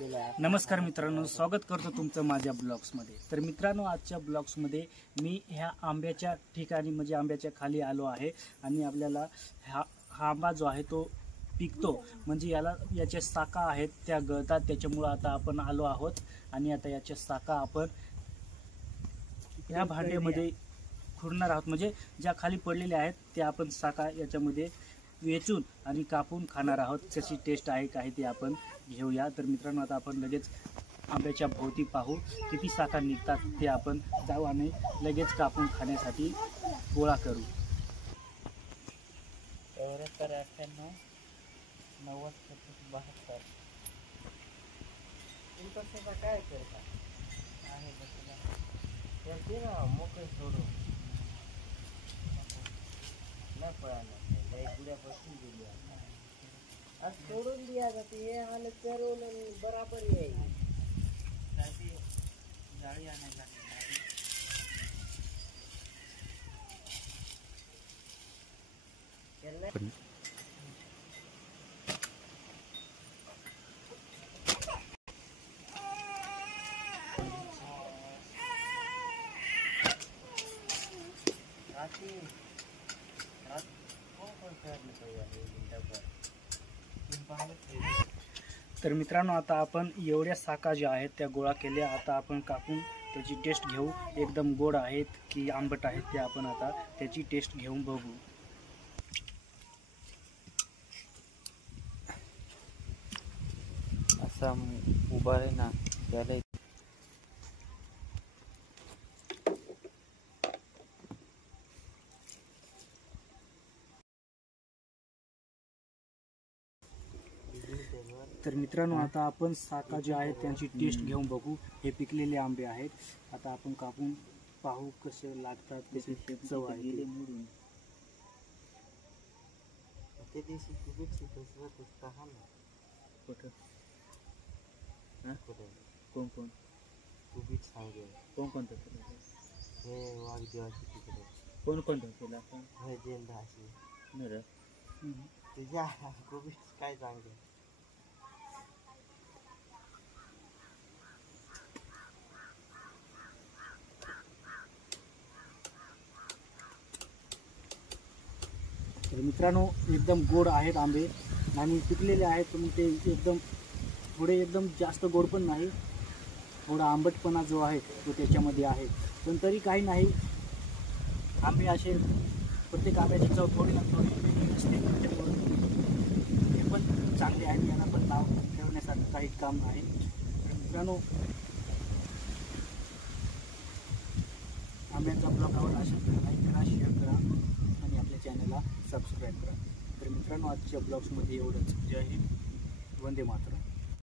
नमस्कार मित्रांनो, स्वागत करतो तुमचं माझ्या ब्लॉग्समध्ये। तर मित्रांनो, आजच्या ब्लॉग्समध्ये मी ह्या आंब्याच्या ठिकाणी म्हणजे आंब्याच्या खाली आलो आहे आणि आपल्याला हा आंबा जो आहे तो पिकतो म्हणजे याच्या साका आहेत त्या गळतात, त्याच्यामुळे आता आपण आलो आहोत आणि आता याच्या साका आपण ह्या भांड्यामध्ये खुरणार आहोत। म्हणजे ज्या खाली पडलेल्या आहेत त्या आपण साका याच्यामध्ये वेचून आणि कापून खाणार आहोत। कशी टेस्ट आहे काय ते आपण घेऊया। तर मित्रांनो, आता आपण लगेच आंब्याच्या भोवती पाहू किती साका निघतात ते आपण जाऊ आणि लगेच कापून खाण्यासाठी गोळा करू। 74, 98, 90, 72 तुमचं काय करता आहे बसला ते ना मोकळे सोडून न पळाला लय गुड्यापासून दिली आज सोडून दिया जाते आणि चरवून बराबर येईल जाळी आणायला तर मित्रांनो, आता आपण एवढ्या साका ज्या आहेत त्या गोळा केल्या। आता आपण कापून त्याची टेस्ट घेऊ, एकदम गोड आहेत की आंबट आहेत ते आपण आता त्याची टेस्ट घेऊन बघू। असा उभा आहे ना त्याला तर मित्रांनो, आता आपण साका जे आहेत त्यांची टेस्ट घेऊन बघू। हे पिकलेले आंबे आहेत, आता आपण कापून पाहू कसे लागतात, कसे चव आहे ते दिवशी कुठे कोण कोण कुबीट सांगे कोणतं हे वाघदेवाची तिकडे कोणतं केलं आपण हे जेंदा अशी नर तुझ्या कुबीट काय सांगे। तर मित्रांनो, एकदम गोड आहेत आंबे आणि पिकलेले आहेत, पण ते एकदम जास्त गोड पण नाही, थोडा आंबटपणा जो आहे तो त्याच्यामध्ये आहे। पण तरी काही नाही, आंबे असे प्रत्येक आंब्याची चव थोडी ना थोडी वेगळी असते, हे पण चांगले आहेत, यांना पण नाव ठेवण्यासारखं काही काम नाही। तर मित्रांनो, आंब्याचा ब्लॉग आवडला असेल तर लाईक करा, शेअर करा आणि आपल्या चॅनलला सबस्क्राईब करा। तर मित्रांनो, आजच्या ब्लॉग्समध्ये एवढंच। जय हिंद, वंदे मातरम।